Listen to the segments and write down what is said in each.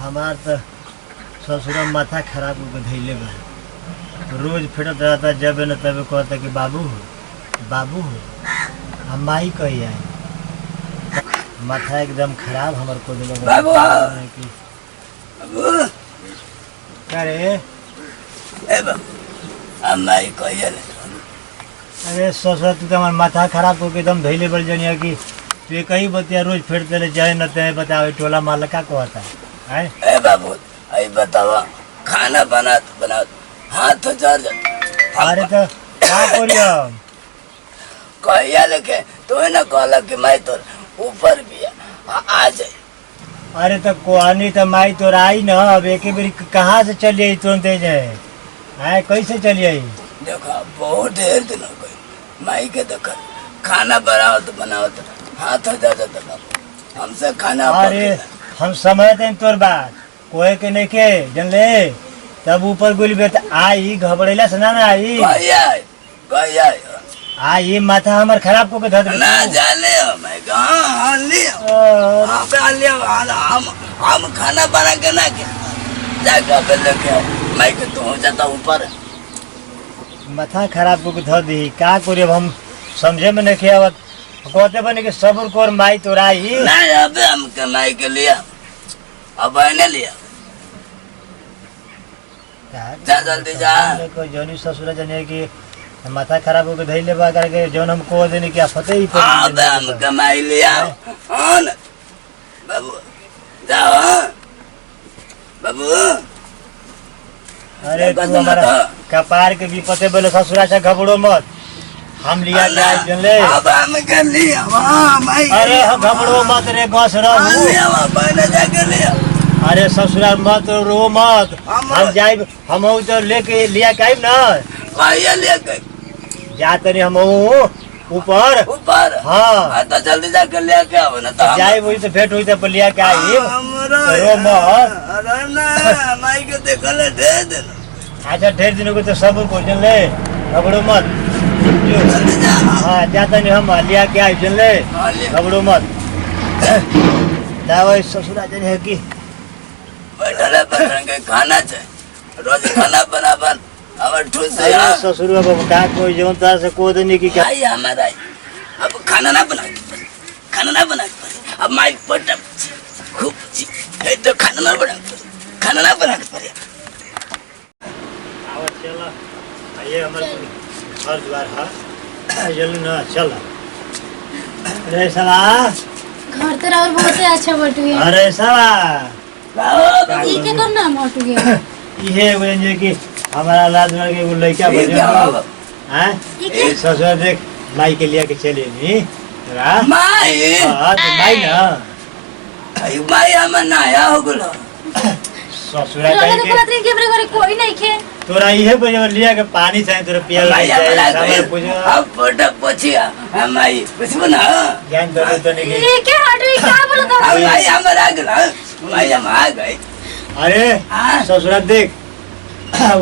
हमार तो ससुरा माथा खराब होकर धैले बा। रोज फिरत रहता, जब न तब कहता कि बाबू हो हम माई कही आई। माथा एकदम खराब हमार को दिल बाबू करे ए बाबू हम माई कही आई। अरे ससुरा तू तो हमार माथा खराब होकर एकदम धैले बढ़ जानिया कि तू एक ही बतिया रोज फिरते रहे, चाहे न ते बताओ टोला माल का कहता है। ए बाबू आई बतावा खाना बना हाथ तो जर अरे तो क्या करियो कहिया लेके तो ना कहला कि मैं तो ऊपर भी आ जाए। अरे तो कोहानी तो माई तो आई न, अब एक बारी कहाँ से चली आई तुरंत जाए है, कैसे चली आई? देखा बहुत ढेर दिन हो गई माई के देखा खाना बनावत हाथ हो जाता बाबू हमसे खाना। अरे हम समझते हैं तोर बात, कोई के नहीं के जनले तब ऊपर गुल बेट आई घबरेला से ना आई आई माथा हमार खराब को के धर ना जाने मैं कहां लिया हम खाना बना के ना के जाकर पे लेके मैं के तू जाता ऊपर माथा खराब को के धर दी। का करी अब हम समझे में नहीं आवत, कहते बने कि सब्र कर माई तोरा आई ना। अबे हम के माई के लिया अब आने लिया जा जल्दी जा को जोनी ससुरा जने कि माथा खराब होके धैले बा करके जोन हम को देने की फते ही अबे हम कमाई लिया हां बाबू जाओ बाबू। अरे तू हमारा कपार के भी पते बोले ससुरा से घबड़ो मत, हम लिया जाए जनले। अब हम कर लिया हां माई। अरे हम घबड़ो मत रे गस रहू लिया बने जाके लिया। अरे ससुराल मत रो मत, हम जाए हम तो लेके लिया के ना कहिया लेके जाते नहीं हम ऊपर ऊपर। हाँ तो जल्दी जाके लेके आओ ना तो जाए वही तो भेंट हुई तो लिया के आई रो मत। अरे ना माई के देखले ढेर दिन। अच्छा ढेर दिनों को तो सब को जन ले घबड़ो मत। जल्दी जा। हाँ जाता नहीं हम लिया के आई जन ले घबड़ो मत। दावा ससुरा जन है कि बैठले के खाना चाहिए रोज खाना बनावन हमर ठूस से ससुर बाबू का कोई जीवन तरह से को देने की क्या आई हमारा अब खाना ना बना अब माइक पर खूब है तो खाना ना बना के आवाज चला ये हमारे घर द्वार है जल्दी ना चल। अरे साला घर तेरा और बहुत अच्छा बटुए। अरे साला ई के करना मोटू गया ये जे कि हमारा लाद में के लड़का बजे हैं ये ससुर देख माई के लिया के चले नी रा माई। हां तो माई ना आई माई हम ना आया हो गेलो ससुरा लोग कहीं तो के कहते के घरे कोई नहीं खे तोरा इहे बजे लिया के पानी चाहिए तोरा पिया लाग जाए पूछो अब पटक पछिया हम आई कुछ ना ज्ञान दो तो नहीं ये क्या हटरी क्या बोलता है माई हमरा गेला माई हम आ गई। अरे ससुरा देख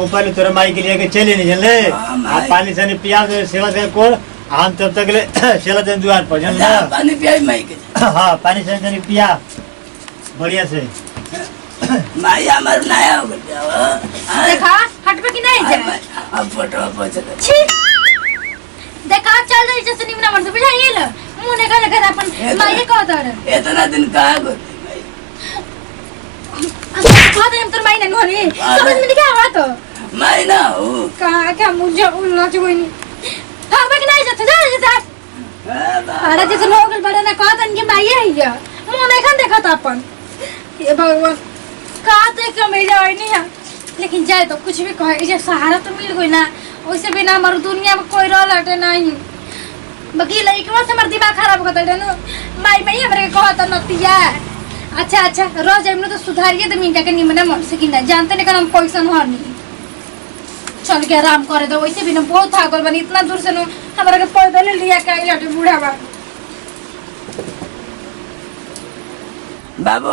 ऊपर तोरा माई के लिए के चले नहीं जनले आ पानी से पिया दे सेवा से को हम तब तक ले चला दे द्वार पर जनला पानी पियाई माई के। हां पानी से नहीं पिया बढ़िया से माई हमर नया हो गया देखा हट पे कि नहीं जाए अब फोटो पछले छी देखा चल रही जैसे निमना मन से बुझाइए ल मुंह ने गले कर अपन माई को दर इतना दिन कहा गो बहुत हम तो माई ने घरे समझ में नहीं आवा तो माई ना हो कहां क्या मुझे उलना चाहिए नहीं हां बक नहीं जाते जा अरे जैसे लोग बड़े ना कहतन कि माई है या मुंह नहीं खन देखा था अपन ये भगवान का देख के मेरा आई नहीं है लेकिन जाए तो कुछ भी कहे ये सहारा तो मिल गई ना वैसे बिना हमारे दुनिया में कोई रह लटे नहीं बाकी लइकवा से हमार दिमाग खराब कर देले न माई हमरे के कहत नतिया। अच्छा रोज हमने तो सुधारिए दे मिनटा के निमने मन से कि ना जानते नहीं हम पैसा हरनी चल के आराम करे दो वैसे भी ना बहुत थाकल बनी इतना दूर से न हमरा के पैदल लिया के आई लटे बूढ़ा बा बाबू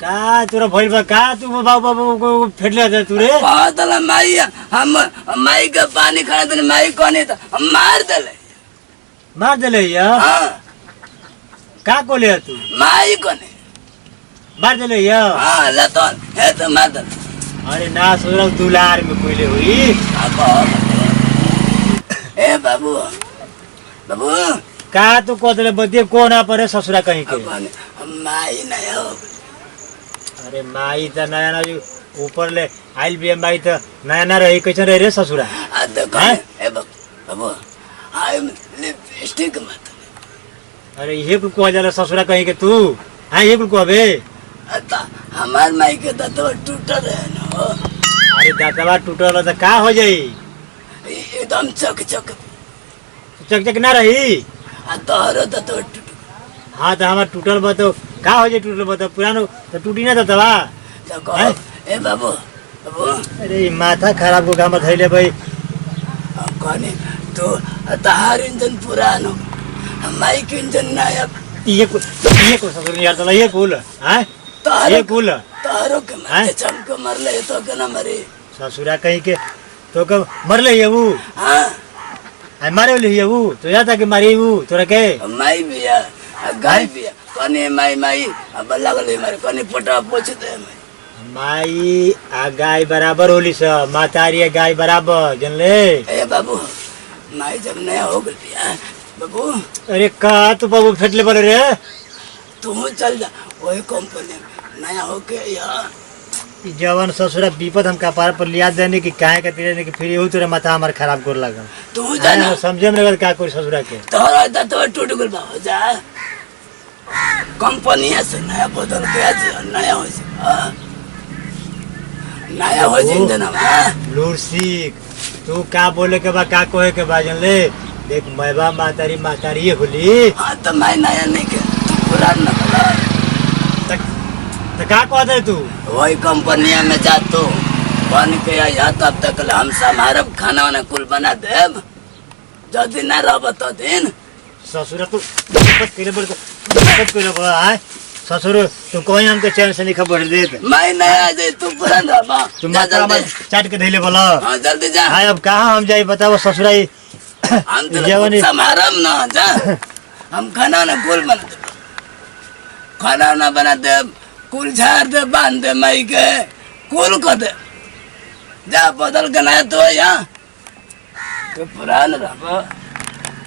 का तोरा भइल बा का तू बाबू को फेटले दे तू रे कहतला माई हम माई के पानी खाने तो माई कोनी तो हम मार देले या हां का कोले तू माई कोनी बार चले यो हाँ लतन है तो मत अरे ना ससुरा दुलार में कोइले हुई ए बाबू बाबू का तू कोतले बदिए को ना परे ससुरा कहीं के माई नहीं हो अरे माई त नया ना ऊपर ले आइल भी माई त नया ना रही कैसे रहे रे ससुरा ए बाबू आई लिपस्टिक मत अरे ये कुल को जाला ससुरा कहीं के तू हां ये कुल को बे हमार माई के तो टूटल है ना अरे दातवा टूटल त का हो जाई एकदम चक चक चक चक ना रही तोहरो तो टूट हाँ तो हमार टूटल बा तो का हो जाई टूटल बा तो पुरानो तो टूटी ना दतवा तो कहो ए बाबू बाबू अरे माथा खराब को काम थैले भाई कने तो तहार इंजन पुरानो माई के इंजन नया ये को ससुर यार तला ये कुल हैं ये कुल तारो के मारे चमक मरले तो के ना मरे ससुरा कहीं के तो कब मरले ये वो हां आई मारे ले ये वो तो याद है कि मारी वो तोरा के माई भी है गाय भी है कने माई अब लगले मारे कने पटा पोछ दे माई आ गाय बराबर होली स मातारी गाय बराबर जनले ए बाबू माई जब नया हो गई बाबू अरे का तू बाबू फेटले बोले रे तू चल जा वही कंपनी नया होके यार जवन ससुरा विपद हम कपार पर लिया देने की काहे का तेरे ने कि फिर यहू तेरे माथा हमार खराब कर लगा तू जाना समझे में लगा का कोई ससुरा के तोरा तो टूट गल बा जा कंपनी से नया बदल के आज नया हो नया हो जिंदन लूर सीख तू का बोले के बा का कोहे के बा जन ले देख मैबा मातारी होली हां तो मैं नया नहीं के पुरान ना बोला तो का कह दे तू वही कंपनी में जा तो बन के आया तब तक हम हमारा खाना वाना कुल बना देब जदी ना रह तो दिन ससुर तू विपद करे बोल विपद करे बा है ससुर तू कोई हमके चैन से नहीं खबर दे मैं नया जे तू पुरान रह तू माता चाट के धइले बोला हां जल्दी जा हां अब कहां हम जाई बताओ ससुराई हम तो समारम ना जा हम खाना ना कुल बना दे खाना ना बना दे कुल झाड़ दे बांध दे मई के कुल को दे जा बदल के ना तो यहाँ तो पुरान रहा